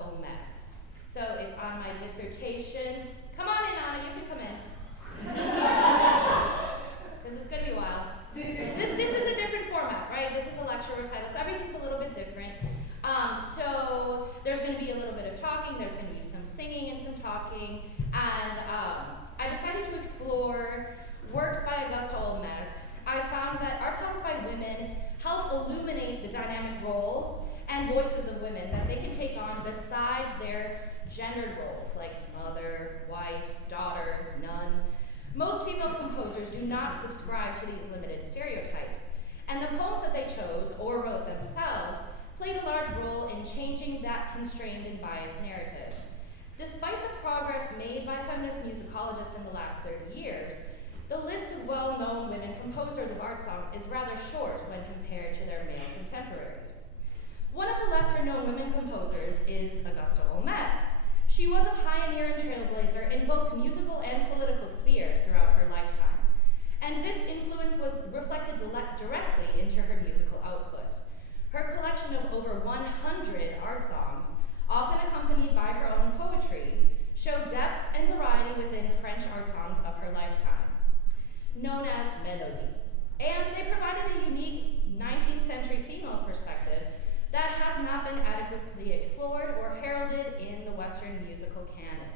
Holmes. So it's on my dissertation. Come on in, Anna, you can come in. Because it's going to be a while. This is a different format, right? This is a lecture recital, so everything's a little bit different. So there's going to be a little bit of talking, there's going to be some singing and some talking, and I decided to explore works by Augusta Holmes. I found that art songs by women help illuminate the dynamic roles and voices of women that they can take on besides their gendered roles, like mother, wife, daughter, nun. Most female composers do not subscribe to these limited stereotypes, and the poems that they chose or wrote themselves played a large role in changing that constrained and biased narrative. Despite the progress made by feminist musicologists in the last 30 years, the list of well-known women composers of art song is rather short when compared to their male contemporaries. One of the lesser-known women composers is Augusta Holmes. She was a pioneer and trailblazer in both musical and political spheres throughout her lifetime, and this influence was reflected directly into her musical output. Her collection of over 100 art songs, often accompanied by her own poetry, show depth and variety within French art songs of her lifetime, known as mélodies. And they provided a unique 19th century female perspective that has not been adequately explored or heralded in the Western musical canon.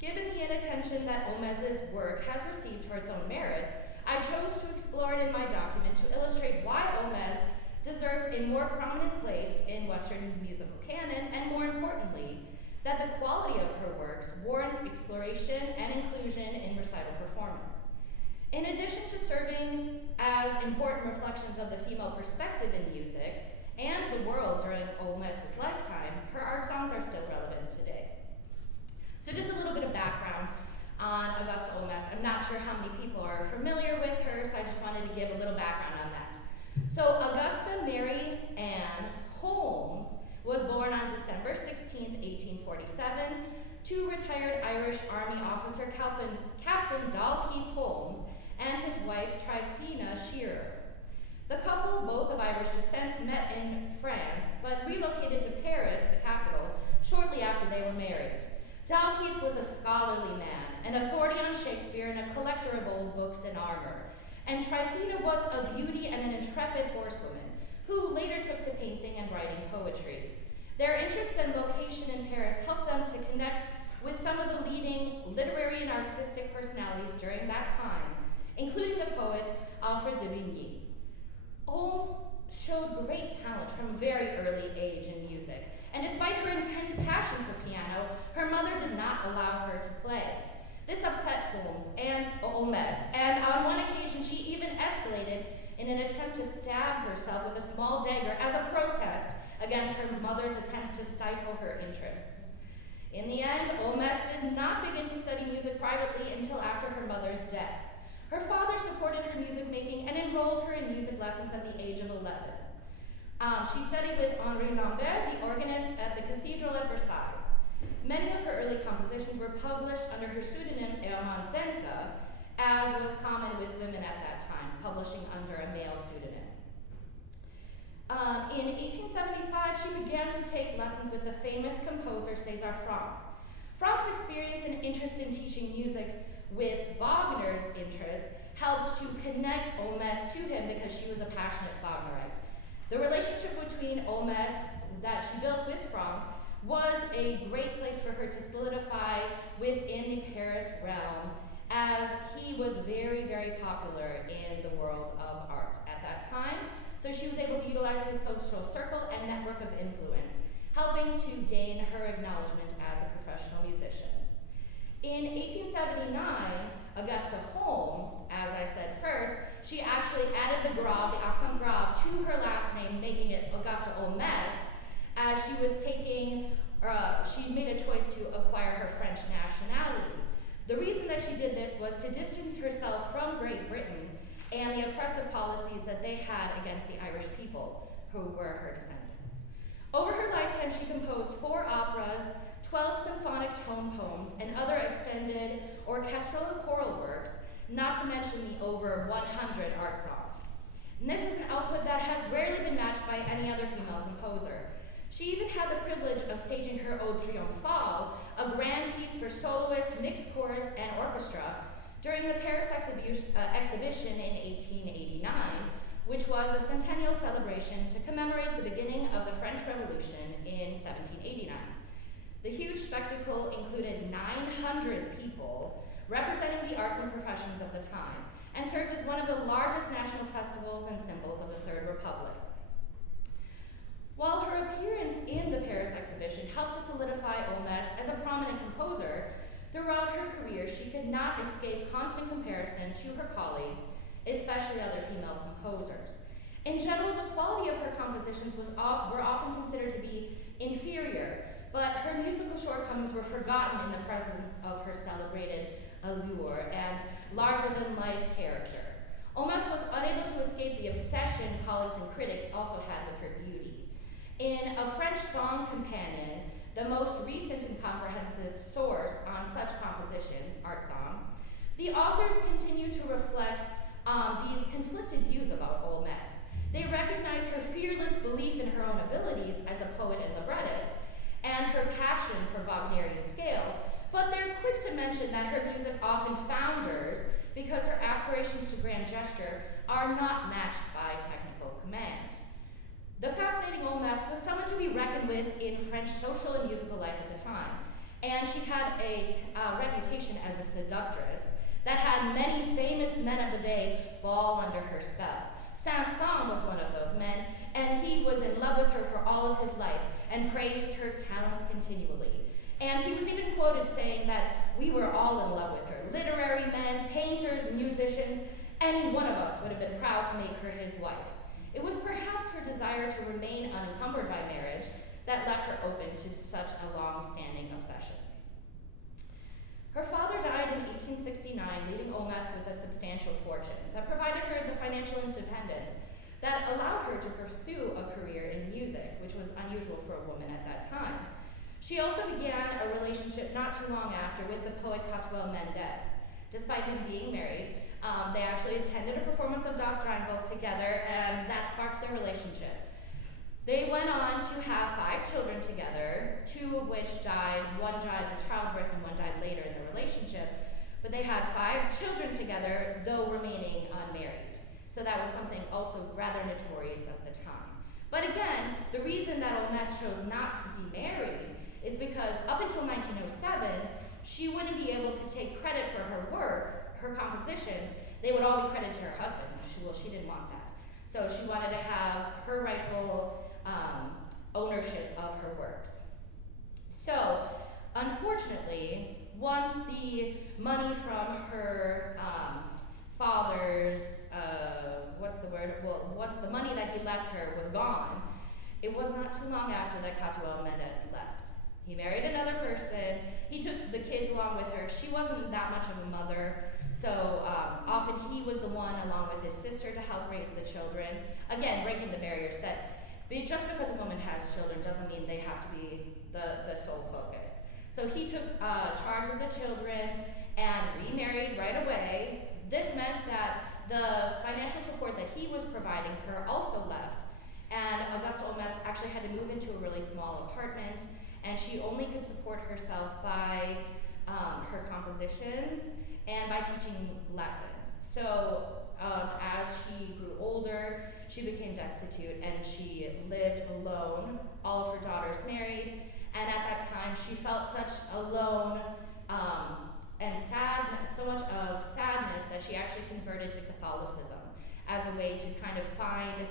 Given the inattention that Holmes's work has received for its own merits, I chose to explore it in my document to illustrate why Holmes deserves a more prominent place in Western musical canon, and more importantly, that the quality of her works warrants exploration and inclusion in recital performance. In addition to serving as important reflections of the female perspective in music and the world during Holmes's lifetime, her art songs are still relevant today. So just a little bit of background on Augusta Holmes. I'm not sure how many people are familiar with her, so I just wanted to give a little background on that. So Augusta Mary Ann Holmes was born on December 16, 1847, to retired Irish Army officer Captain Dalkeith Holmes and his wife Tryphena Shearer. The couple, both of Irish descent, met in France, but relocated to Paris, the capital, shortly after they were married. Dalkeith was a scholarly man, an authority on Shakespeare, and a collector of old books and armor. And Tryphena was a beauty and an intrepid horsewoman, who later took to painting and writing poetry. Their interest and location in Paris helped them to connect with some of the leading literary and artistic personalities during that time, including the poet Alfred de Vigny. Holmes showed great talent from a very early age in music, and despite her intense passion for piano, her mother did not allow her to play. This upset Holmes, and on one occasion she even escalated in an attempt to stab herself with a small dagger as a protest against her mother's attempts to stifle her interests. In the end, Holmes did not begin to study music privately until after her mother's death. Her father supported her music making and enrolled her in music lessons at the age of 11. She studied with Henri Lambert, the organist at the Cathedral of Versailles. Many of her early compositions were published under her pseudonym Hermann Zenta, as was common with women at that time, publishing under a male pseudonym. In 1875, she began to take lessons with the famous composer César Franck. Franck's experience and interest in teaching music with Wagner's interest helped to connect Holmes to him because she was a passionate Wagnerite. The relationship between Holmes that she built with Franck was a great place for her to solidify within the Paris realm, as he was very, very popular in the world of art at that time. So she was able to utilize his social circle and network of influence, helping to gain her acknowledgement as a professional musician. In 1879, Augusta Holmes, as I said first, she actually added the grave, the accent grave, to her last name, making it Augusta Holmes, as she was taking, she made a choice to acquire her French nationality. The reason that she did this was to distance herself from Great Britain and the oppressive policies that they had against the Irish people, who were her descendants. Over her lifetime, she composed 4 operas, 12 symphonic tone poems, and other extended orchestral and choral works, not to mention the over 100 art songs. And this is an output that has rarely been matched by any other female composer. She even had the privilege of staging her Ode Triomphale, a grand piece for soloist, mixed chorus, and orchestra, during the Paris exhibition in 1889, which was a centennial celebration to commemorate the beginning of the French Revolution in 1789. The huge spectacle included 900 people representing the arts and professions of the time, and served as one of the largest national festivals and symbols of the Third Republic. While her appearance in the Paris exhibition helped to solidify Olmos as a prominent composer, throughout her career she could not escape constant comparison to her colleagues, especially other female composers. In general, the quality of her compositions were often considered to be inferior, but her musical shortcomings were forgotten in the presence of her celebrated allure and larger-than-life character. Olmos was unable to escape the obsession colleagues and critics also had with her beauty. In A French Song Companion, the most recent and comprehensive source on such compositions, Art Song, the authors continue to reflect these conflicted views about Olmos. They recognize her fearless belief in her own abilities as a poet and librettist, and her passion for Wagnerian scale, but they're quick to mention that her music often founders because her aspirations to grand gesture are not matched by technical command. The fascinating Olmos was someone to be reckoned with in French social and musical life at the time, and she had a reputation as a seductress that had many famous men of the day fall under her spell. Saint-Saëns was one of those men, and he was in love with her for all of his life and praised her talents continually. And he was even quoted saying that we were all in love with her. Literary men, painters, musicians, any one of us would have been proud to make her his wife. It was perhaps her desire to remain unencumbered by marriage that left her open to such a long-standing obsession. Her father died in 1869, leaving Olmos with a substantial fortune that provided her the financial independence that allowed her to pursue a career in music, which was unusual for a woman at that time. She also began a relationship not too long after with the poet Catuel Mendes. Despite them being married, they actually attended a performance of Das Rheingold together, and that sparked their relationship. They went on to have 5 children together, 2 of which died. One died in childbirth and one died later in their relationship. But they had 5 children together, though remaining unmarried. So that was something also rather notorious of the time. But again, the reason that Olmos chose not to be married is because up until 1907, she wouldn't be able to take credit for her work, her compositions. They would all be credited to her husband. She didn't want that. So she wanted to have her rightful ownership of her works. So, unfortunately, once the money from her father's, once the money that he left her was gone, it was not too long after that Catuel Mendes left. He married another person. He took the kids along with her. She wasn't that much of a mother, so often he was the one along with his sister to help raise the children. Again, breaking the barriers that just because a woman has children doesn't mean they have to be the sole focus. So he took charge of the children and remarried right away. This meant that the financial support that he was providing her also left, and Auguste Olmos actually had to move into a really small apartment, and she only could support herself by her compositions and by teaching lessons. So as she grew older, she became destitute and she lived alone, all of her daughters married, and at that time she felt such alone and so much of sadness that she actually converted to Catholicism as a way to kind of find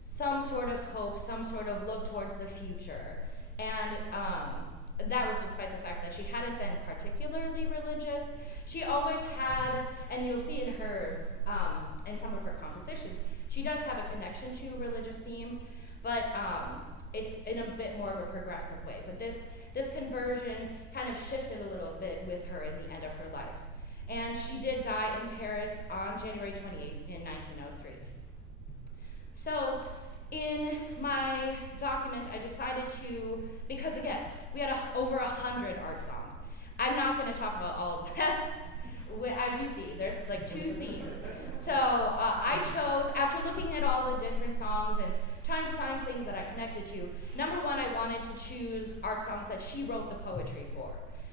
some sort of hope, some sort of look towards the future. And that was despite the fact that she hadn't been particularly religious. She always had, and you'll see in her, in some of her compositions, she does have a connection to religious themes, but it's in a bit more of a progressive way. But this conversion kind of shifted a little bit with her in the end of her life. And she did die in Paris on January 28th in 1903. So in my document, I decided to, because again, we had over 100 art songs. I'm not going to talk about all of them. As you see, there's like 2 themes. So I chose, after looking at all the different songs and trying to find things that I connected to. Number one, I wanted to choose art songs that she wrote the poetry for.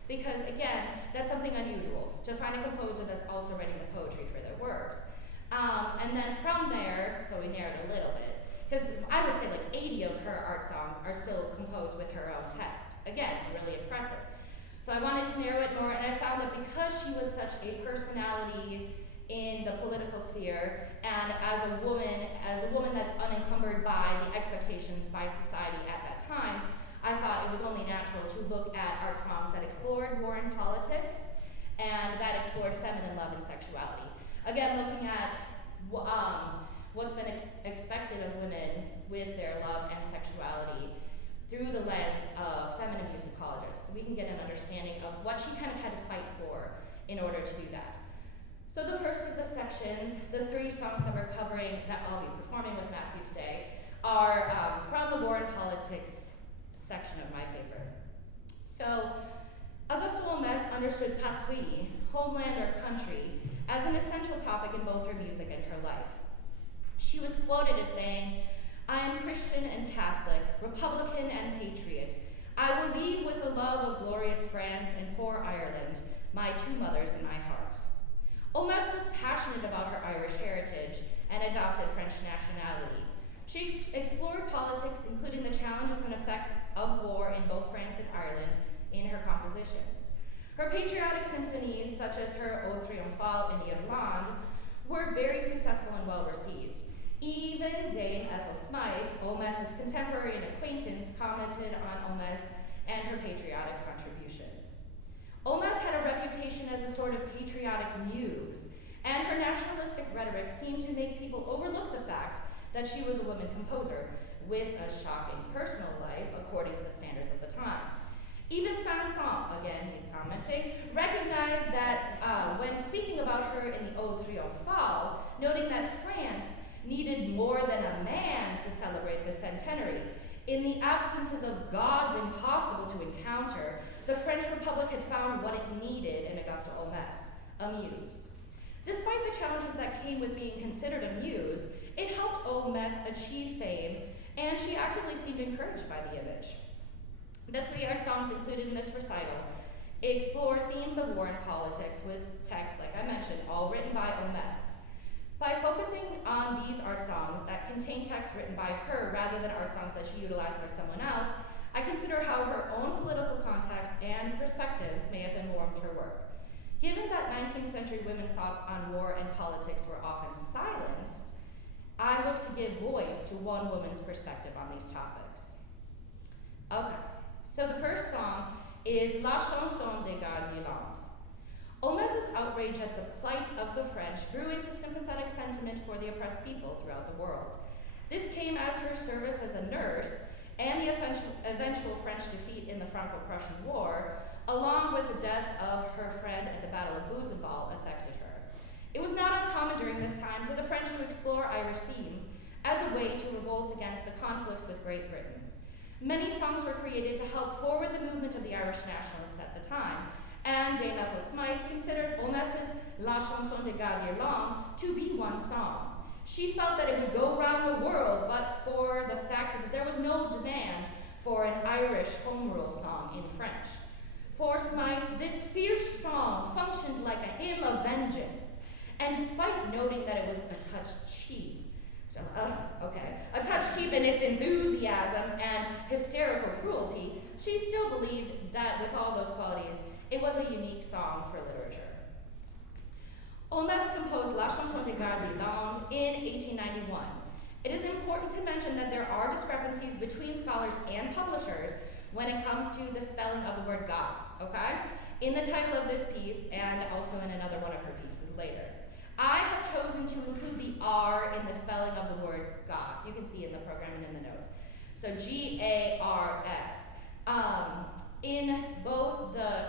Because again, that's something unusual, to find a composer that's also writing the poetry for their works. And then from there, so we narrowed a little bit, because I would say like 80 of her art songs are still composed with her own text. Again, really impressive. So I wanted to narrow it more, and I found that because she was such a personality in the political sphere, and as a woman that's unencumbered by the expectations by society at that time, I thought it was only natural to look at art songs that explored war and politics, and that explored feminine love and sexuality. Again, looking at what's been expected of women with their love and sexuality through the lens of feminine musicologists, so we can get an understanding of what she kind of had to fight for in order to do that. So the first of the sections, the 3 songs that we're covering, that I'll be performing with Matthew today, are from the War and Politics section of my paper. So, Auguste Holmes understood patrie, homeland or country, as an essential topic in both her music and her life. She was quoted as saying, "I am Christian and Catholic, Republican and patriot. I will leave with the love of glorious France and poor Ireland, my 2 mothers in my heart." Holmes was passionate about her Irish heritage and adopted French nationality. She explored politics, including the challenges and effects of war in both France and Ireland, in her compositions. Her patriotic symphonies, such as her Ode Triomphale in Irlande, were very successful and well received. Even Dame Ethel Smythe, Holmes's contemporary and acquaintance, commented on Holmes and her patriotic contributions. Holmes had a reputation as a sort of patriotic muse, and her nationalistic rhetoric seemed to make people overlook the fact that she was a woman composer with a shocking personal life according to the standards of the time. Even Saint-Saëns, again he's commenting, recognized that when speaking about her in the Ode Triomphale, noting that France needed more than a man to celebrate the centenary. In the absences of gods impossible to encounter, the French Republic had found what it needed in Auguste Holmes, a muse. Despite the challenges that came with being considered a muse, it helped Holmes achieve fame, and she actively seemed encouraged by the image. The 3 art songs included in this recital explore themes of war and politics with texts, like I mentioned, all written by Holmes. By focusing on these art songs that contain texts written by her rather than art songs that she utilized by someone else, I consider how her own political context and perspectives may have informed her work. Given that 19th century women's thoughts on war and politics were often silenced, I look to give voice to one woman's perspective on these topics. Okay, so the first song is La Chanson des Gars d'Irlande. Holmes's outrage at the plight of the French grew into sympathetic sentiment for the oppressed people throughout the world. This came as her service as a nurse and the eventual French defeat in the Franco-Prussian War, along with the death of her friend at the Battle of Buzenval, affected her. It was not uncommon during this time for the French to explore Irish themes as a way to revolt against the conflicts with Great Britain. Many songs were created to help forward the movement of the Irish nationalists at the time, and Dame Ethel Smythe considered Holmes's La Chanson des Gars d'Irlande to be one song. She felt that it would go around the world, but for the fact that there was no demand for an Irish home rule song in French. For Smythe, this fierce song functioned like a hymn of vengeance, and despite noting that it was a touch cheap in its enthusiasm and hysterical cruelty, she still believed that with all those qualities, it was a unique song for literature. Holmes composed La Chanson des Gars d'Irlande in 1891. It is important to mention that there are discrepancies between scholars and publishers when it comes to the spelling of the word God, okay? In the title of this piece, and also in another one of her pieces later. I have chosen to include the R in the spelling of the word God. You can see in the program and in the notes. So G-A-R-S. In both the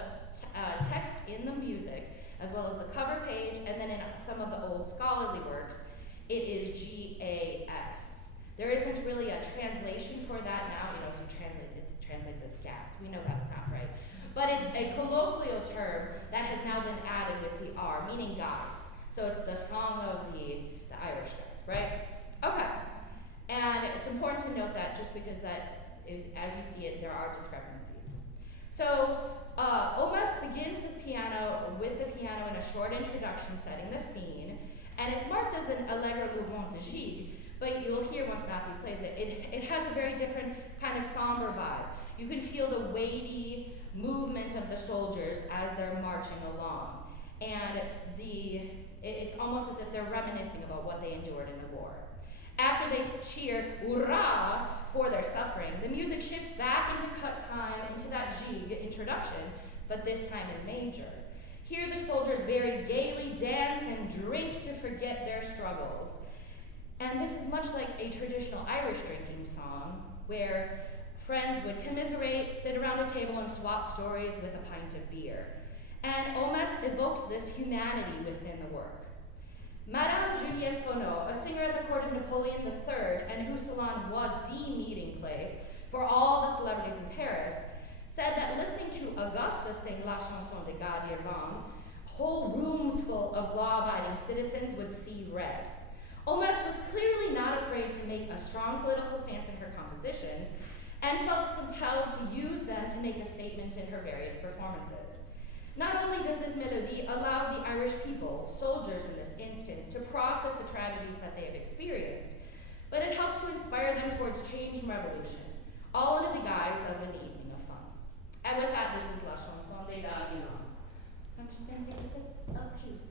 text in the music, as well as the cover page, and then in some of the old scholarly works, it is G-A-S. There isn't really a translation for that now. You know, if you translate, it translates as gas. We know that's not right. But it's a colloquial term that has now been added with the R, meaning guys. So it's the song of the Irish guys, right? Okay. And it's important to note that just because that, as you see it, there are discrepancies. So Omas begins with the piano in a short introduction setting the scene, and it's marked as an allegro mouvement de gigue, but you'll hear once Matthew plays it, it has a very different kind of somber vibe. You can feel the weighty movement of the soldiers as they're marching along, and it's almost as if they're reminiscing about what they endured in the war. After they cheer "Hurrah" for their suffering, the music shifts back into cut time, into that gigue introduction, but this time in major. Here the soldiers very gaily dance and drink to forget their struggles. And this is much like a traditional Irish drinking song, where friends would commiserate, sit around a table and swap stories with a pint of beer. And Omas evokes this humanity within the work. Madame Juliette Conneau, a singer at the court of Napoleon III, and whose salon was the meeting place for all the celebrities in Paris, said that listening to Augusta sing La Chanson des Gars d'Irlande, whole rooms full of law-abiding citizens would see red. Omas was clearly not afraid to make a strong political stance in her compositions, and felt compelled to use them to make a statement in her various performances. Not only does this melody allow the Irish people, soldiers in this instance, to process the tragedies that they have experienced, but it helps to inspire them towards change and revolution, all under the guise of an evening of fun. And with that, this is La Chanson des Gars d'Irlande. I'm just going to take a sip of juice.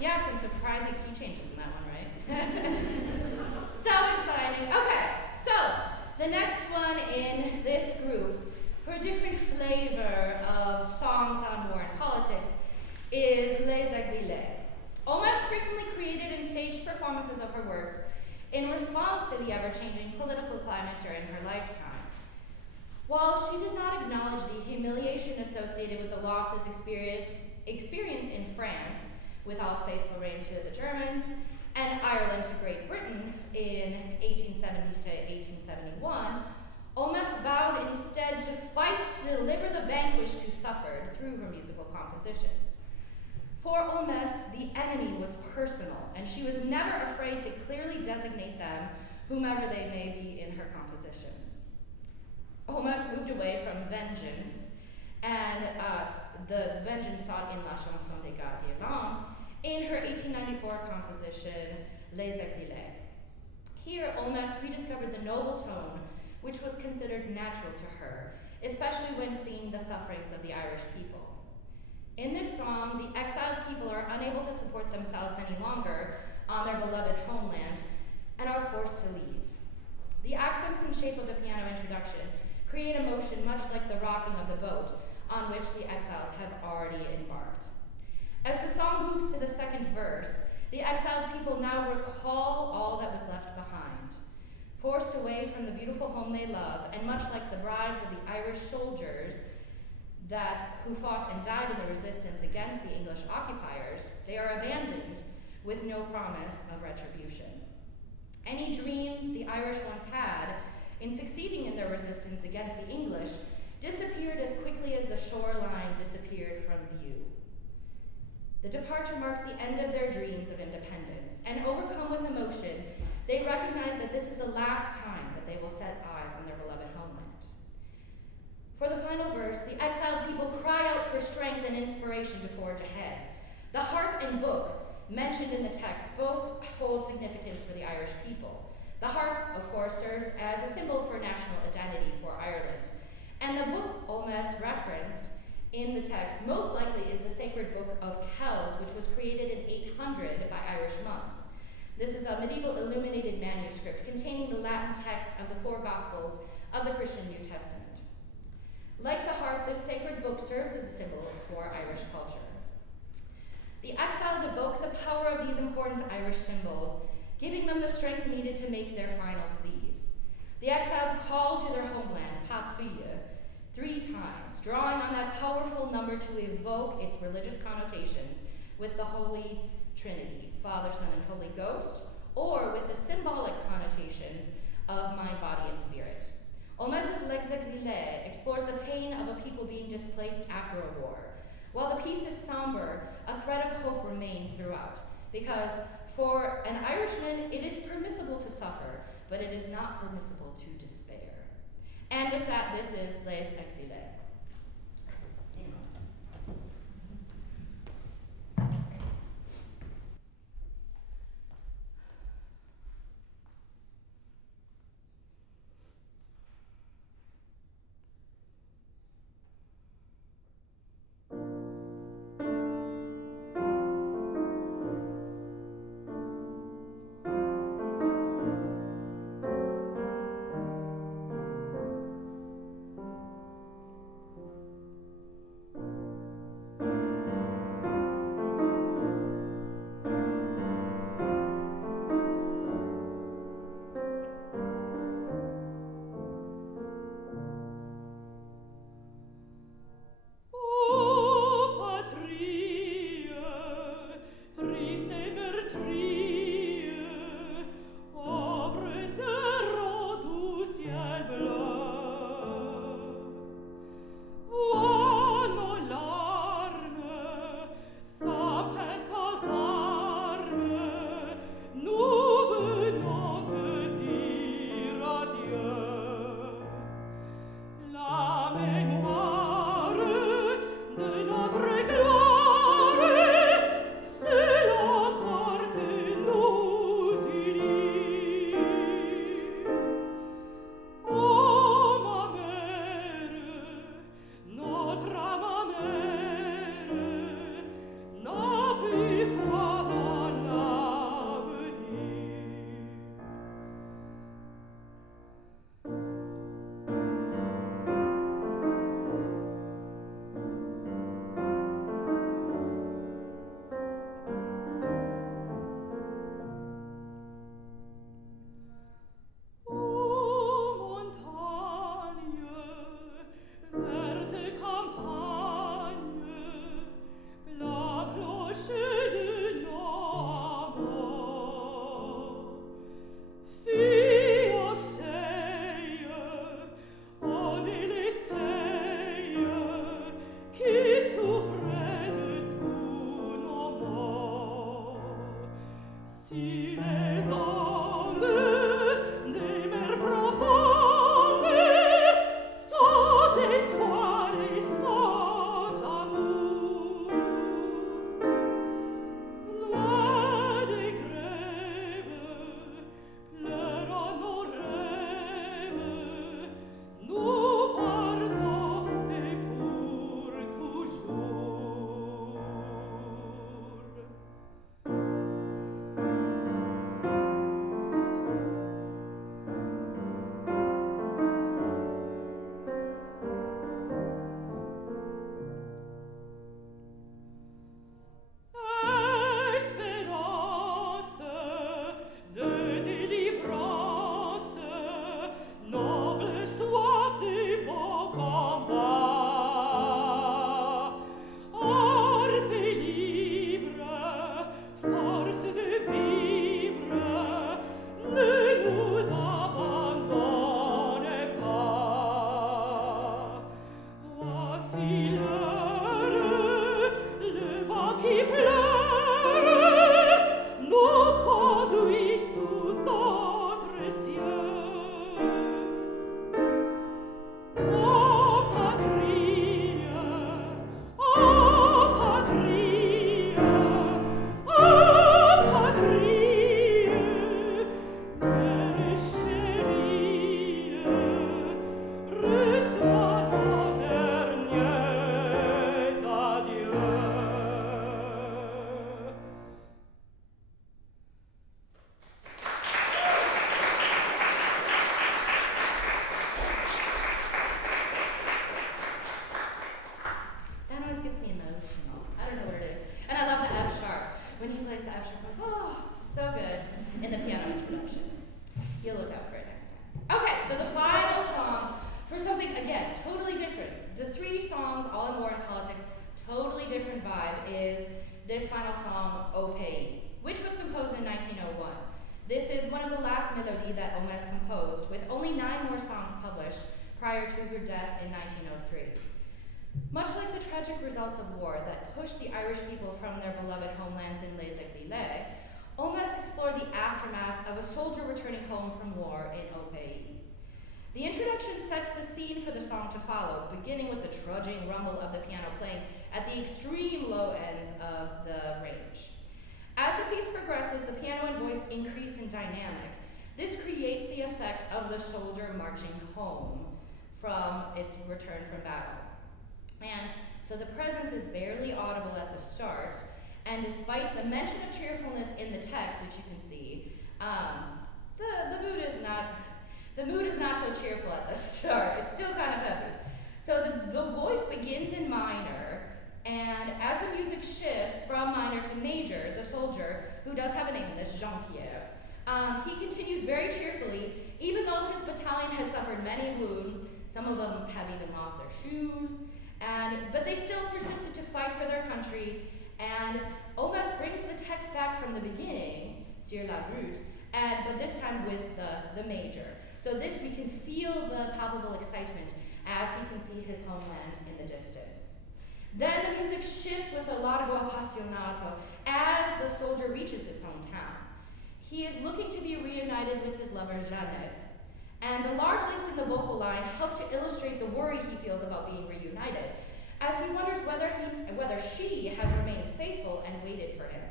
Yeah, some surprising key changes in that one, right? So exciting. Okay, so the next one in this group, for a different flavor of songs on war and politics, is Les Exilés. Holmes frequently created and staged performances of her works in response to the ever-changing political climate during her lifetime. While she did not acknowledge the humiliation associated with the losses experienced in France, with Alsace-Lorraine to the Germans, and Ireland to Great Britain in 1870 to 1871, Holmes vowed instead to fight to deliver the vanquished who suffered through her musical compositions. For Holmes, the enemy was personal, and she was never afraid to clearly designate them, whomever they may be, in her compositions. Holmes moved away from vengeance, and the vengeance sought in La Chanson des Gars d'Irlande in her 1894 composition, Les Exilés. Here, Holmes rediscovered the noble tone, which was considered natural to her, especially when seeing the sufferings of the Irish people. In this song, the exiled people are unable to support themselves any longer on their beloved homeland and are forced to leave. The accents and shape of the piano introduction create emotion much like the rocking of the boat on which the exiles have already embarked. As the song moves to the second verse, the exiled people now recall all that was left behind. Forced away from the beautiful home they love, and much like the brides of the Irish soldiers who fought and died in the resistance against the English occupiers, they are abandoned with no promise of retribution. Any dreams the Irish once had in succeeding in their resistance against the English disappeared as quickly as the shoreline disappeared from view. The departure marks the end of their dreams of independence, and overcome with emotion, they recognize that this is the last time that they will set eyes on their beloved homeland. For the final verse, the exiled people cry out for strength and inspiration to forge ahead. The harp and book mentioned in the text both hold significance for the Irish people. The harp, of course, serves as a symbol for national identity for Ireland, and the book Holmes referenced in the text most likely is the sacred book of Kells, which was created in 800 by Irish monks. This is a medieval illuminated manuscript containing the Latin text of the four Gospels of the Christian New Testament. Like the harp, this sacred book serves as a symbol for Irish culture. The exiled evoke the power of these important Irish symbols, giving them the strength needed to make their final pleas. The exiled call to their homeland, Patrie, 3 times, drawing on that powerful number to evoke its religious connotations with the Holy Trinity, Father, Son, and Holy Ghost, or with the symbolic connotations of mind, body, and spirit. Holmes's Les Exilés explores the pain of a people being displaced after a war. While the piece is somber, a thread of hope remains throughout, because for an Irishman, it is permissible to suffer, but it is not permissible to despair. And with that, this is Les Exilés. Results of war that pushed the Irish people from their beloved homelands in Les Exilés, Omes explored the aftermath of a soldier returning home from war in Au Pays. The introduction sets the scene for the song to follow, beginning with the trudging rumble of the piano playing at the extreme low ends of the range. As the piece progresses, the piano and voice increase in dynamic. This creates the effect of the soldier marching home from its return from battle. And so the presence is barely audible at the start, and despite the mention of cheerfulness in the text, which you can see, the mood is not so cheerful at the start. It's still kind of heavy. So the voice begins in minor, and as the music shifts from minor to major, the soldier, who does have a name in this, Jean-Pierre, he continues very cheerfully, even though his battalion has suffered many wounds. Some of them have even lost their shoes. But they still persisted to fight for their country, and Omes brings the text back from the beginning, sur la route, but this time with the major. So this, we can feel the palpable excitement as he can see his homeland in the distance. Then the music shifts with a largo appassionato as the soldier reaches his hometown. He is looking to be reunited with his lover Jeannette, and the large links in the vocal line help to illustrate the worry he feels about being reunited, as he wonders whether she has remained faithful and waited for him.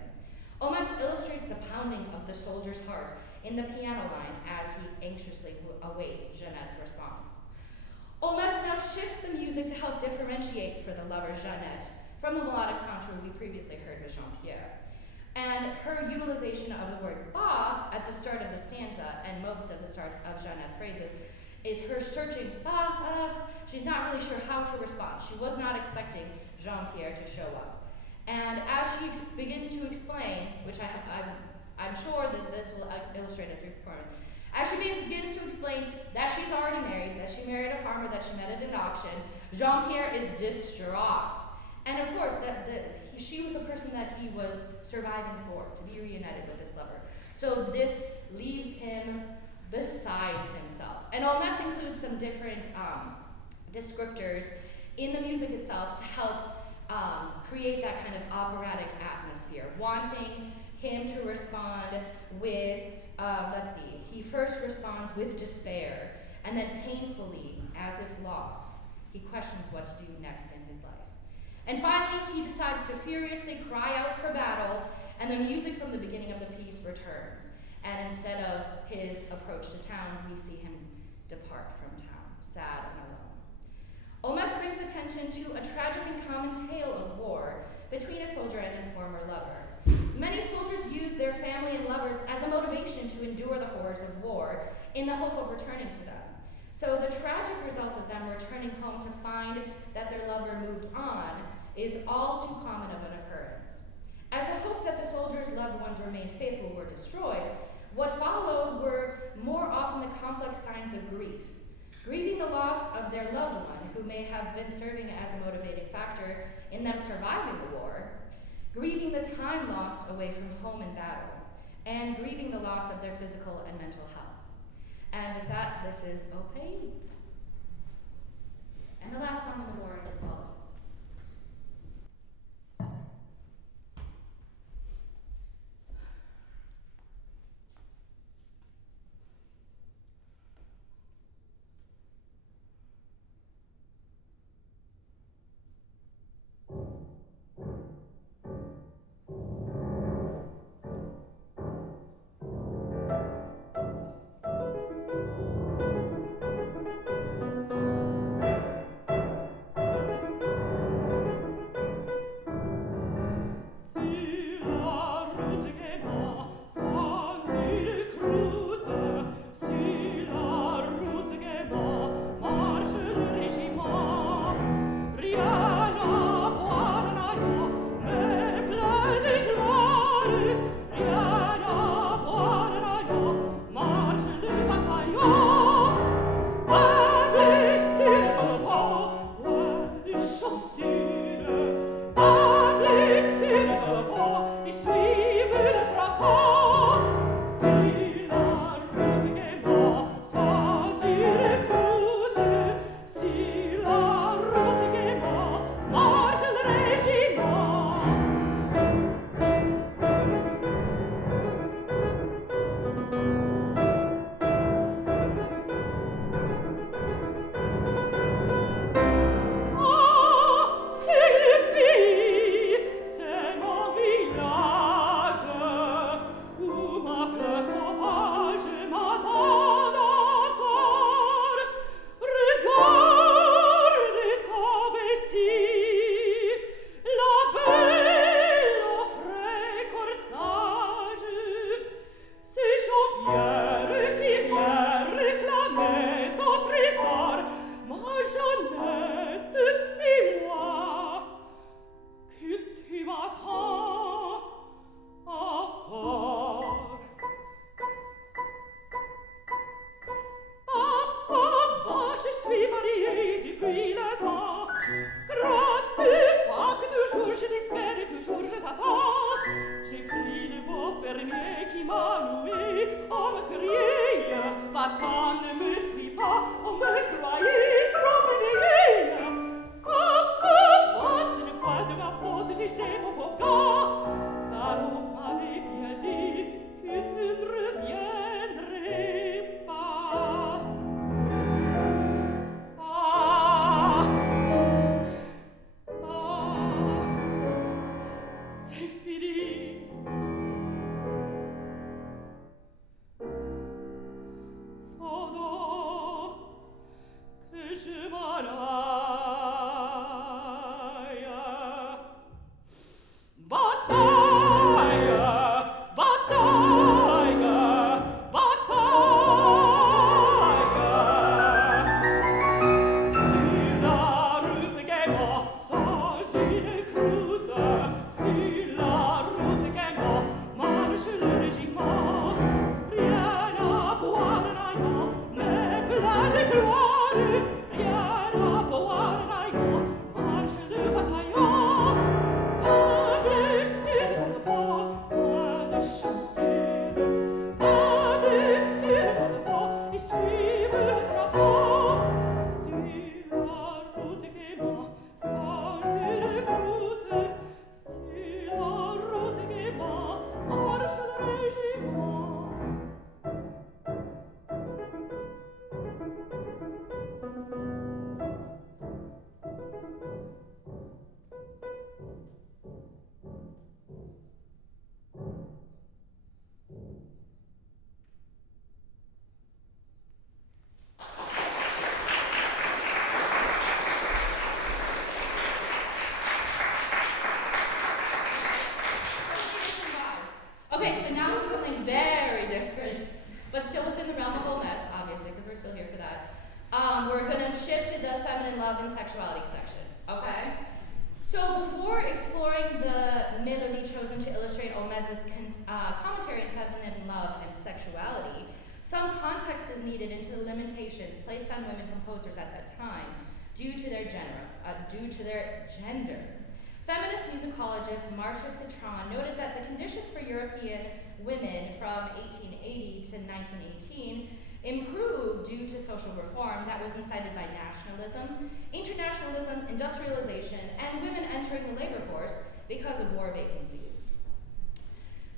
Omes illustrates the pounding of the soldier's heart in the piano line as he anxiously awaits Jeannette's response. Omes now shifts the music to help differentiate for the lover Jeannette from the melodic contour we previously heard with Jean-Pierre. And her utilization of the word ba at the start of the stanza and most of the starts of Jeannette's phrases is her searching ba. She's not really sure how to respond. She was not expecting Jean-Pierre to show up. And as she begins to explain, which I'm sure that this will illustrate as we perform it, as she begins to explain that she's already married, that she married a farmer that she met at an auction, Jean-Pierre is distraught. And of course, she was the person that he was surviving for, to be reunited with his lover. So this leaves him beside himself. And Omes includes some different descriptors in the music itself to help create that kind of operatic atmosphere, wanting him to respond with, he first responds with despair, and then painfully, as if lost, he questions what to do next in his life. And finally, he decides to furiously cry out for battle, and the music from the beginning of the piece returns. And instead of his approach to town, we see him depart from town, sad and alone. Olmec brings attention to a tragic and common tale of war between a soldier and his former lover. Many soldiers use their family and lovers as a motivation to endure the horrors of war in the hope of returning to them. So the tragic result of them returning home to find that their lover moved on is all too common of an occurrence. As the hope that the soldiers' loved ones remained faithful were destroyed, what followed were more often the complex signs of grief. Grieving the loss of their loved one, who may have been serving as a motivating factor in them surviving the war, grieving the time lost away from home and battle, and grieving the loss of their physical and mental health. And with that, this is O Pays. And the last song in the war, I did apologize. but still within the realm of Ole Miss, obviously, because we're still here for that. We're going to shift to the feminine love and sexuality section, okay? So before exploring the melody chosen to illustrate Ole Miss's commentary on feminine love and sexuality, some context is needed into the limitations placed on women composers at that time due to their gender. Feminist musicologist Marcia Citron noted that the conditions for European women from 1880 to 1918 improved due to social reform that was incited by nationalism, internationalism, industrialization, and women entering the labor force because of war vacancies.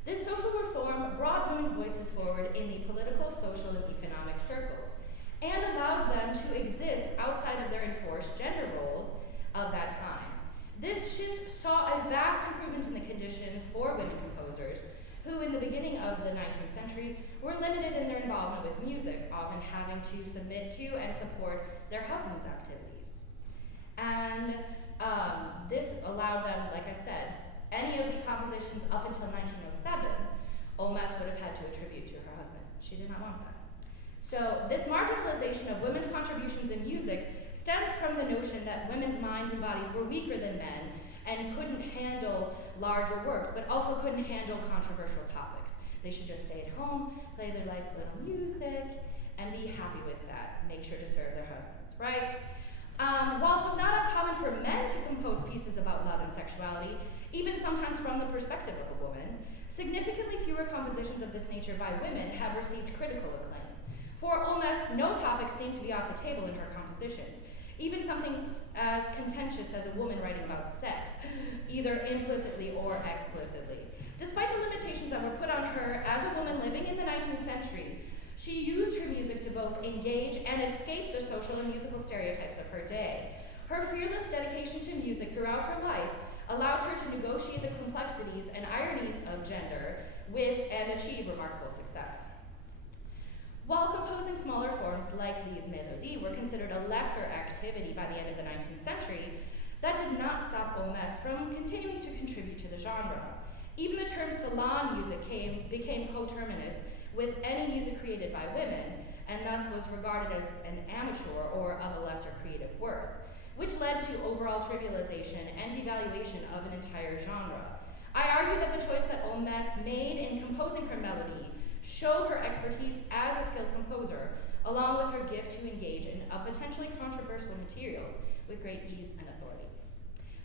This social reform brought women's voices forward in the political, social, and economic circles, and allowed them to exist outside of their enforced gender roles of that time. This shift saw a vast improvement in the conditions for women composers, who in the beginning of the 19th century were limited in their involvement with music, often having to submit to and support their husbands' activities. And this allowed them, like I said, any of the compositions up until 1907, Ole Miss would have had to attribute to her husband. She did not want that. So this marginalization of women's contributions in music stemmed from the notion that women's minds and bodies were weaker than men and couldn't handle larger works, but also couldn't handle controversial topics. They should just stay at home, play their nice little music, and be happy with that. Make sure to serve their husbands, right? While it was not uncommon for men to compose pieces about love and sexuality, even sometimes from the perspective of a woman, significantly fewer compositions of this nature by women have received critical acclaim. For Ole Miss, no topic seemed to be off the table in her compositions, even something as contentious as a woman writing about sex, either implicitly or explicitly. Despite the limitations that were put on her as a woman living in the 19th century, she used her music to both engage and escape the social and musical stereotypes of her day. Her fearless dedication to music throughout her life allowed her to negotiate the complexities and ironies of gender with and achieve remarkable success. While composing smaller forms like these mélodies were considered a lesser activity by the end of the 19th century, that did not stop Ole Miss from continuing to contribute to the genre. Even the term salon music became coterminous with any music created by women, and thus was regarded as an amateur or of a lesser creative worth, which led to overall trivialization and devaluation of an entire genre. I argue that the choice that Ole Miss made in composing her melody showed her expertise as a skilled composer, along with her gift to engage in potentially controversial materials with great ease and authority.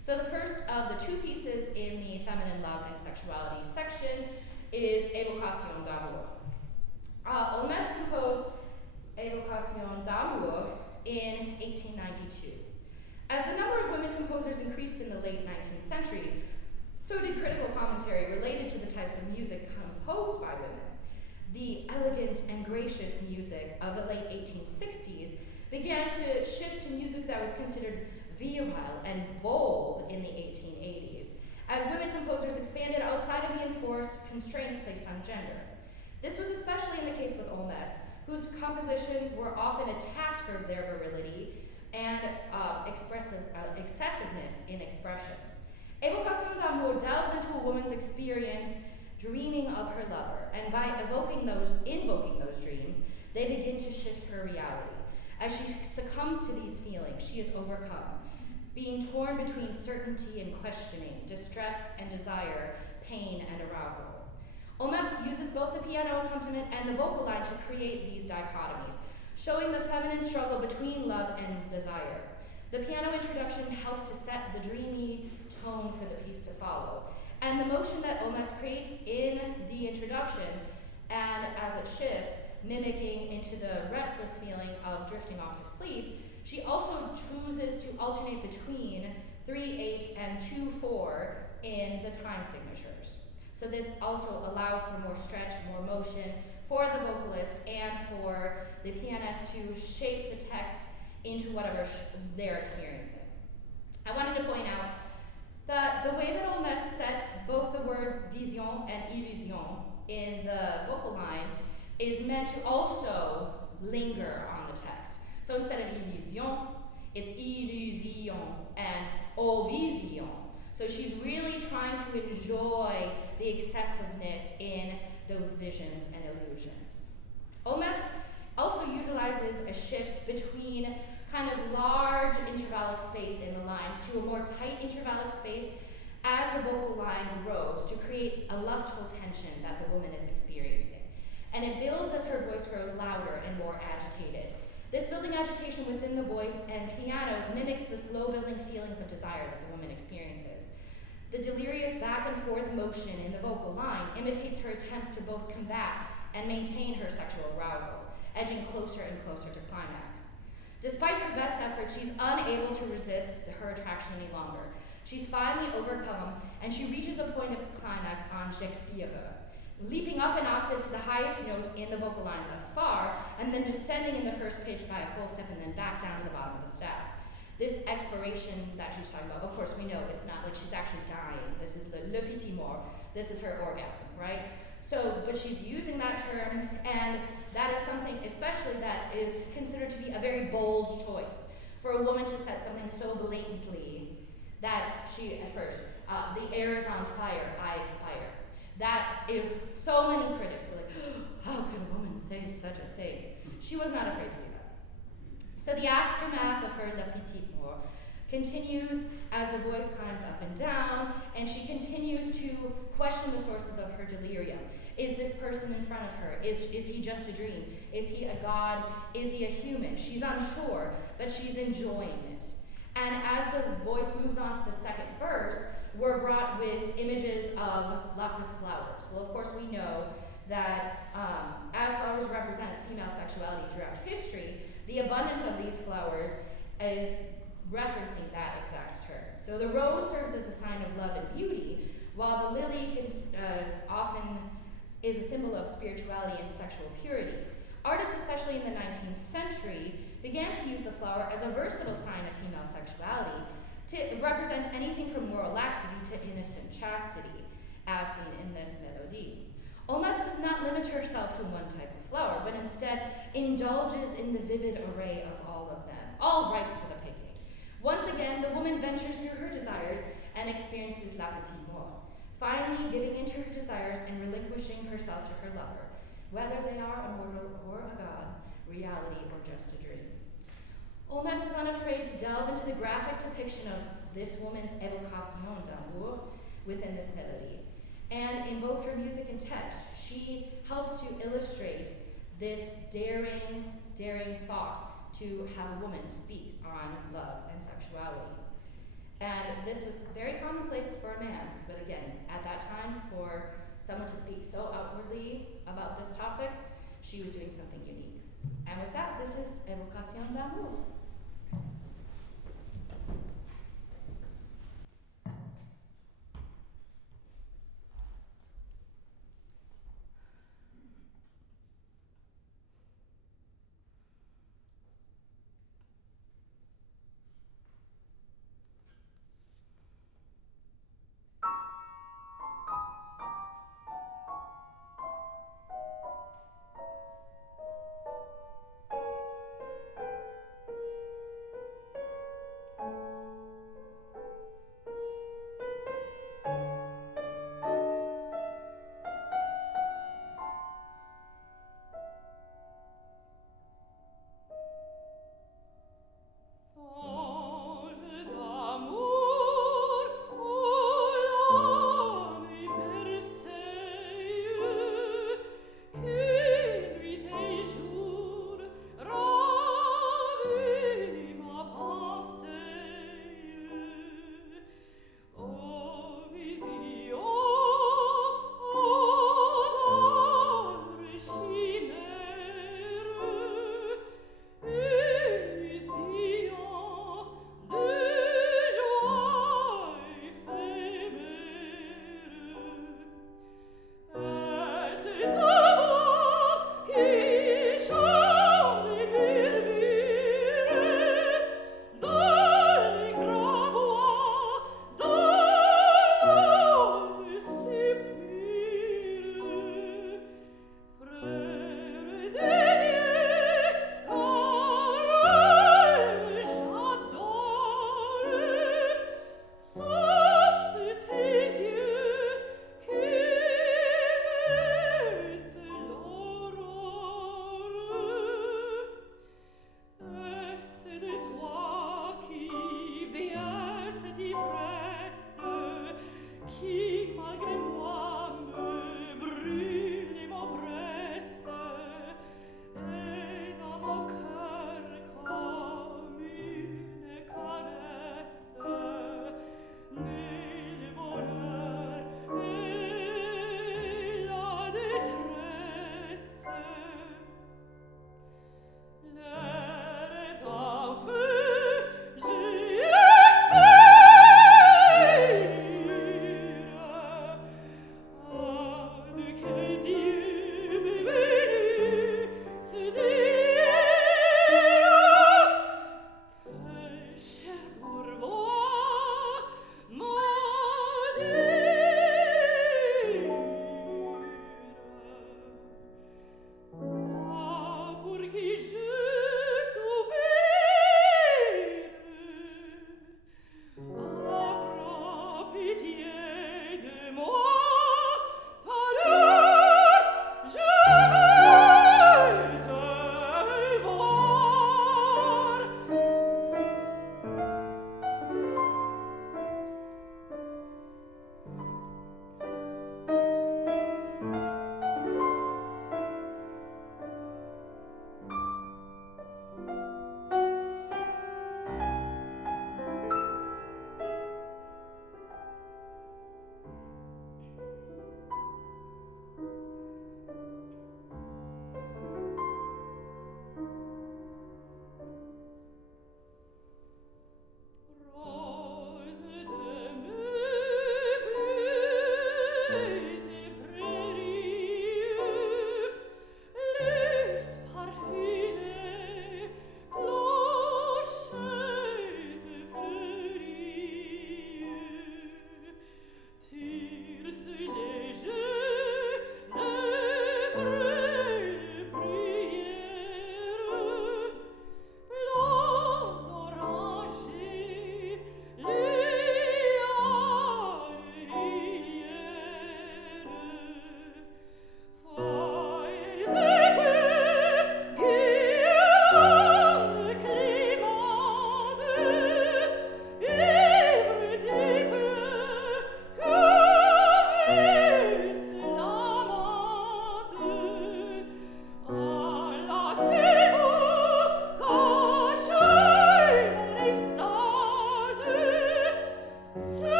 So the first of the two pieces in the feminine love and sexuality section is Évocation d'amour. Ole Miss composed Évocation d'amour in 1892. As the number of women composers increased in the late 19th century, so did critical commentary related to the types of music composed by women. The elegant and gracious music of the late 1860s began to shift to music that was considered virile and bold in the 1880s, as women composers expanded outside of the enforced constraints placed on gender. This was especially in the case with Ole Miss, whose compositions were often attacked for their virility and excessiveness in expression. Évocation d'amour delves into a woman's experience dreaming of her lover, and by invoking those dreams, they begin to shift her reality. As she succumbs to these feelings, she is overcome, being torn between certainty and questioning, distress and desire, pain and arousal. Ole Miss uses both the piano accompaniment and the vocal line to create these dichotomies, showing the feminine struggle between love and desire. The piano introduction helps to set the dreamy tone for the piece to follow, and the motion that Ole Miss creates in the introduction, and as it shifts, mimicking into the restless feeling of drifting off to sleep, she also chooses to alternate between 3/8 and 2/4 in the time signatures. So this also allows for more stretch, more motion for the vocalist and for the pianist to shape the text into whatever they're experiencing. I wanted to point out that the way that Ole Miss set both the words vision and illusion in the vocal line is meant to also linger on the text. So instead of illusion, it's illusion and vision. So she's really trying to enjoy the excessiveness in those visions and illusions. between kind of large intervallic space in the lines to a more tight intervallic space as the vocal line grows to create a lustful tension that the woman is experiencing. And it builds as her voice grows louder and more agitated. This building agitation within the voice and piano mimics the slow building feelings of desire that the woman experiences. The delirious back and forth motion in the vocal line imitates her attempts to both combat and maintain her sexual arousal, edging closer and closer to climax. Despite her best efforts, she's unable to resist her attraction any longer. She's finally overcome, and she reaches a point of climax on Shakespeare, leaping up an octave to the highest note in the vocal line thus far, and then descending in the first pitch by a whole step and then back down to the bottom of the staff. This expiration that she's talking about, of course we know it's not like she's actually dying. This is the le petit mort. This is her orgasm, right? So, but she's using that term, and that is something especially that is considered to be a very bold choice for a woman to set something so blatantly that she, at first, the air is on fire, I expire. That if so many critics were like, how could a woman say such a thing? She was not afraid to do that. So the aftermath of her Le Petit Mort continues as the voice climbs up and down, and she continues to question the sources of her delirium. Is this person in front of her? Is he just a dream? Is he a god? Is he a human? She's unsure, but she's enjoying it. And as the voice moves on to the second verse, we're brought with images of lots of flowers. Well, of course, we know that as flowers represent female sexuality throughout history, the abundance of these flowers is referencing that exact term. So the rose serves as a sign of love and beauty, while the lily often is a symbol of spirituality and sexual purity. Artists, especially in the 19th century, began to use the flower as a versatile sign of female sexuality to represent anything from moral laxity to innocent chastity, as seen in this melody. Olmos does not limit herself to one type of flower, but instead indulges in the vivid array of all of them, all ripe for the picking. Once again, the woman ventures through her desires and experiences la petite mort, finally giving in to her desires and relinquishing herself to her lover, whether they are a mortal or a god, reality or just a dream. Olmos is unafraid to delve into the graphic depiction of this woman's évocation d'amour within this melody. And in both her music and text, she helps to illustrate this daring thought to have a woman speak on love and sexuality. And this was very commonplace for a man, but again, at that time, for someone to speak so outwardly about this topic, she was doing something unique. And with that, this is Évocation d'amour.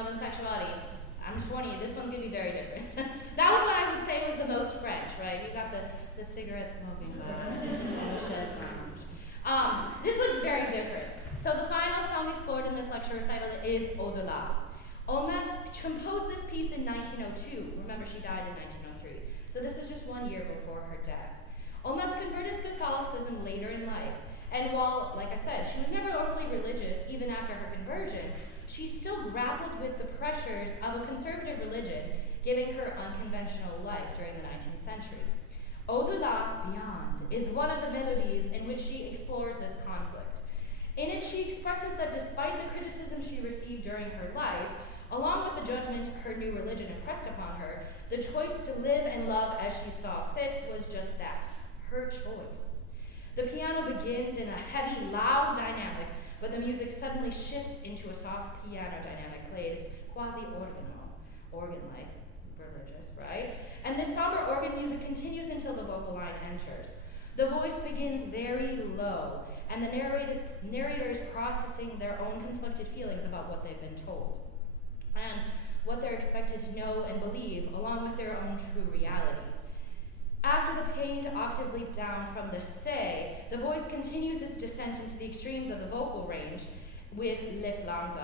love, and sexuality. I'm just warning you, this one's gonna be very different. That one I would say was the most French, right? You got the cigarette smoking vibes and the chaise lounge. This one's very different. So the final song explored in this lecture recital is Au-delà. Holmes composed this piece in 1902. Remember, she died in 1903. So this is just 1 year before her death. Holmes converted to Catholicism later in life. And while, like I said, she was never overly religious even after her conversion, she still grappled with the pressures of a conservative religion, giving her unconventional life during the 19th century. Au-delà, Beyond, is one of the melodies in which she explores this conflict. In it, she expresses that despite the criticism she received during her life, along with the judgment her new religion impressed upon her, the choice to live and love as she saw fit was just that, her choice. The piano begins in a heavy, loud dynamic, but the music suddenly shifts into a soft piano dynamic played organ-like, religious, right? And this somber organ music continues until the vocal line enters. The voice begins very low, and the narrator is processing their own conflicted feelings about what they've been told, and what they're expected to know and believe, along with their own true reality. After the pained octave leap down from the say, the voice continues its descent into the extremes of the vocal range with Les Flammes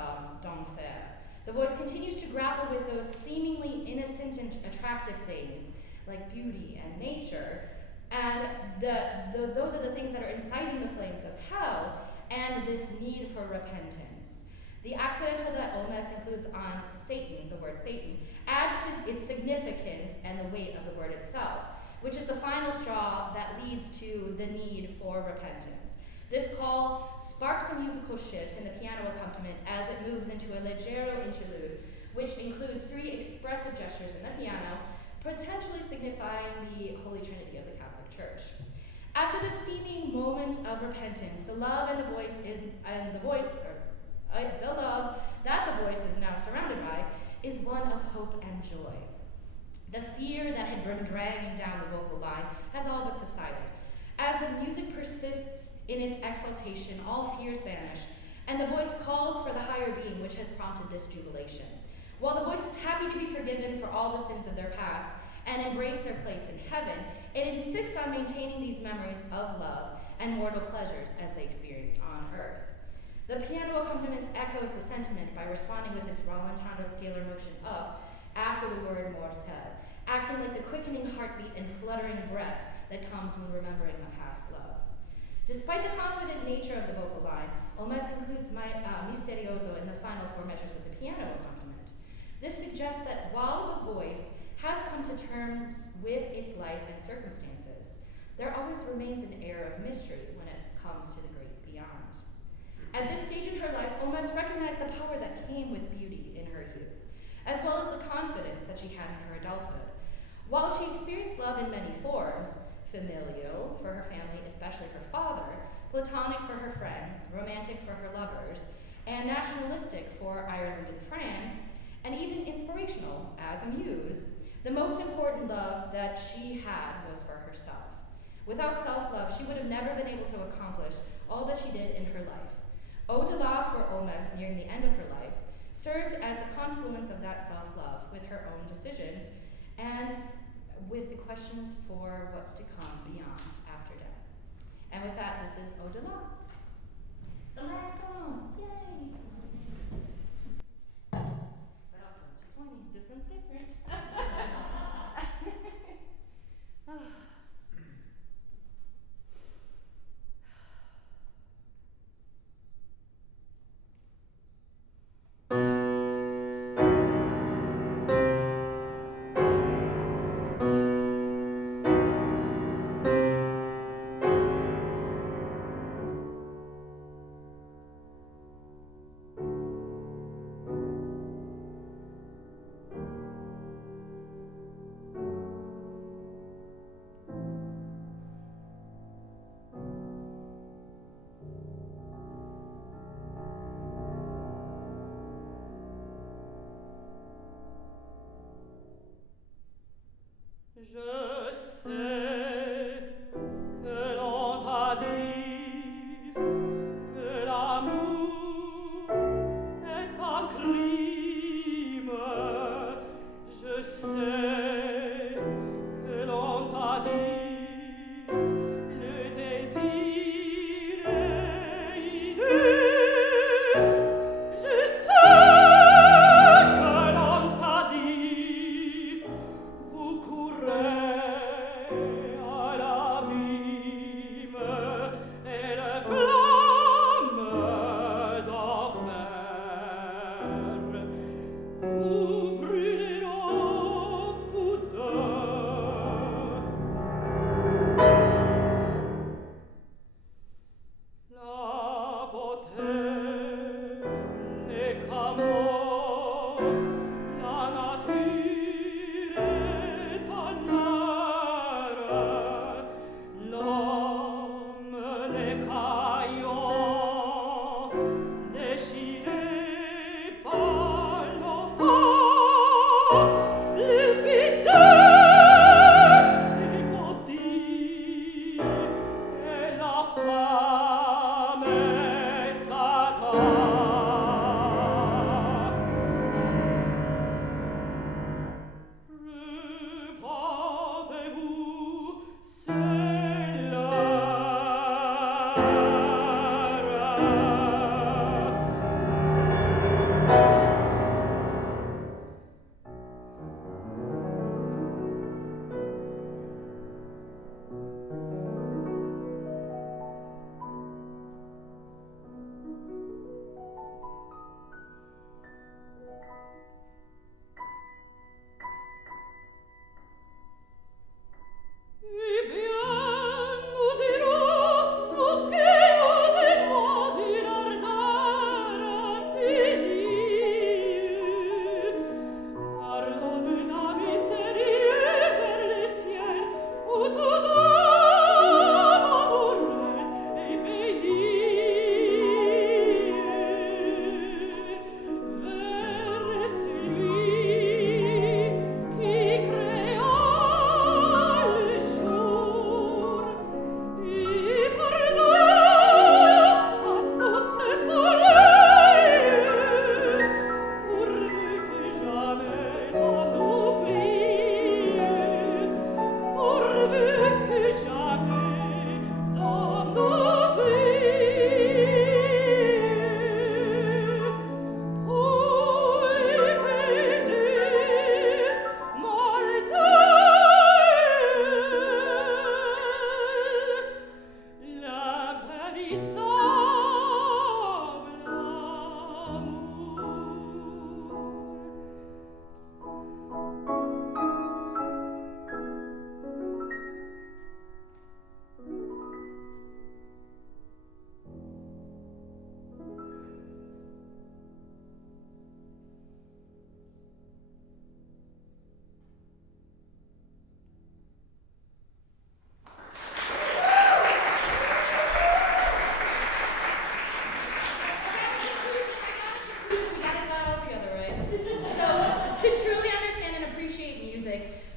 d'Enfer. The voice continues to grapple with those seemingly innocent and attractive things, like beauty and nature, and those are the things that are inciting the flames of hell, and this need for repentance. The accidental that Holmes includes on Satan, the word Satan, adds to its significance and the weight of the word itself, which is the final straw that leads to the need for repentance. This call sparks a musical shift in the piano accompaniment as it moves into a leggero interlude, which includes 3 expressive gestures in the piano, potentially signifying the Holy Trinity of the Catholic Church. After the seeming moment of repentance, the love and the voice is, and the voice, the love that the voice is now surrounded by, is one of hope and joy. The fear that had been dragging down the vocal line has all but subsided. As the music persists in its exaltation, all fears vanish, and the voice calls for the higher being which has prompted this jubilation. While the voice is happy to be forgiven for all the sins of their past and embrace their place in heaven, it insists on maintaining these memories of love and mortal pleasures as they experienced on earth. The piano accompaniment echoes the sentiment by responding with its rallentando scalar motion up after the word mortel, acting like the quickening heartbeat and fluttering breath that comes when remembering a past love. Despite the confident nature of the vocal line, Holmes includes misterioso in the final 4 measures of the piano accompaniment. This suggests that while the voice has come to terms with its life and circumstances, there always remains an air of mystery when it comes to the great beyond. At this stage in her life, Holmes recognized the power that came with beauty in her youth, as well as the confidence that she had in her adulthood. While she experienced love in many forms, familial for her family, especially her father, platonic for her friends, romantic for her lovers, and nationalistic for Ireland and France, and even inspirational as a muse, the most important love that she had was for herself. Without self-love, she would have never been able to accomplish all that she did in her life. Au-delà for Holmes, nearing the end of her life, served as the confluence of that self-love with her own decisions and with the questions for what's to come beyond after death. And with that, this is Au-delà. The last song, yay! But also, just warning, this one's different.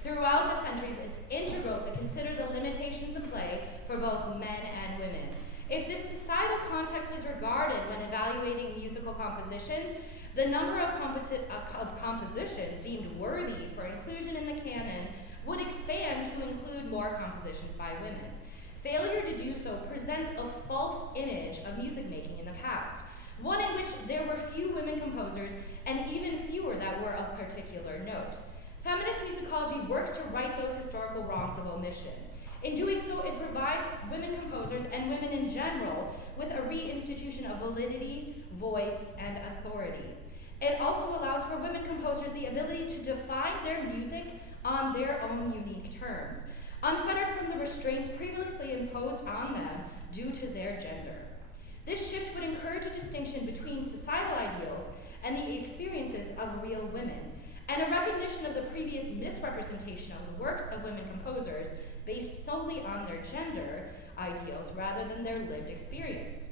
Throughout the centuries, it's integral to consider the limitations of play for both men and women. If this societal context is regarded when evaluating musical compositions, the number of compositions deemed worthy for inclusion in the canon would expand to include more compositions by women. Failure to do so presents a false image of music making in the past, one in which there were few women composers and even fewer that were of particular note. Feminist musicology works to right those historical wrongs of omission. In doing so, it provides women composers and women in general with a reinstitution of validity, voice, and authority. It also allows for women composers the ability to define their music on their own unique terms, unfettered from the restraints previously imposed on them due to their gender. This shift would encourage a distinction between societal ideals and the experiences of real women, and a recognition of the previous misrepresentation of the works of women composers based solely on their gender ideals rather than their lived experience.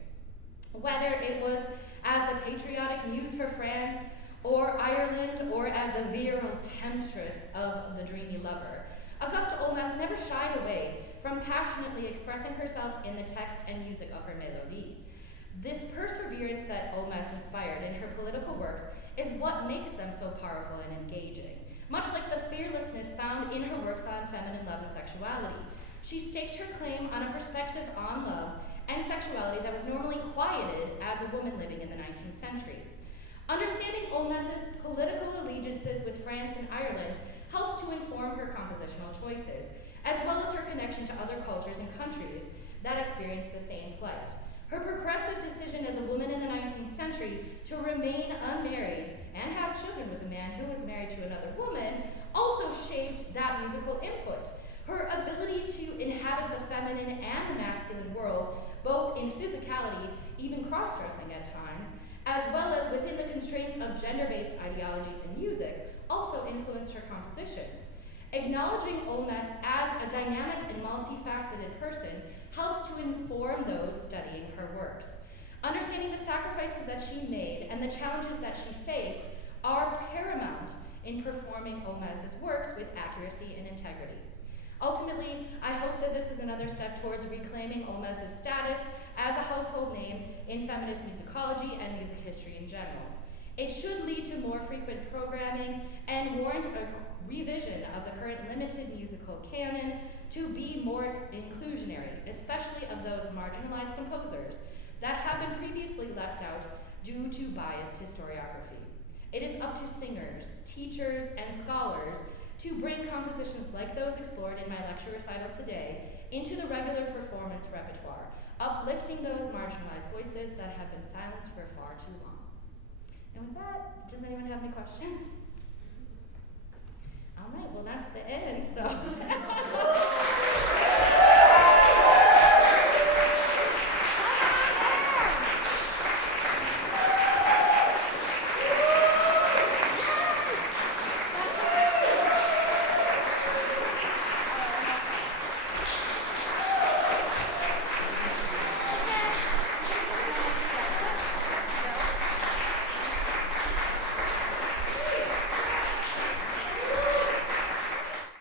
Whether it was as the patriotic muse for France or Ireland, or as the virile temptress of the dreamy lover, Augusta Olmos never shied away from passionately expressing herself in the text and music of her Mélodie. This perseverance that Olmos inspired in her political works is what makes them so powerful and engaging. Much like the fearlessness found in her works on feminine love and sexuality, she staked her claim on a perspective on love and sexuality that was normally quieted as a woman living in the 19th century. Understanding Olmos's political allegiances with France and Ireland helps to inform her compositional choices, as well as her connection to other cultures and countries that experienced the same plight. Her progressive decision as a woman in the 19th century to remain unmarried and have children with a man who was married to another woman also shaped that musical input. Her ability to inhabit the feminine and the masculine world, both in physicality, even cross-dressing at times, as well as within the constraints of gender-based ideologies in music, also influenced her compositions. Acknowledging Olmos as a dynamic and multifaceted person helps to inform those studying her works. Understanding the sacrifices that she made and the challenges that she faced are paramount in performing Olmos's works with accuracy and integrity. Ultimately, I hope that this is another step towards reclaiming Olmos's status as a household name in feminist musicology and music history in general. It should lead to more frequent programming and warrant a revision of the current limited musical canon to be more inclusionary, especially of those marginalized composers that have been previously left out due to biased historiography. It is up to singers, teachers, and scholars to bring compositions like those explored in my lecture recital today into the regular performance repertoire, uplifting those marginalized voices that have been silenced for far too long. And with that, does anyone have any questions? All right, well that's the end, so.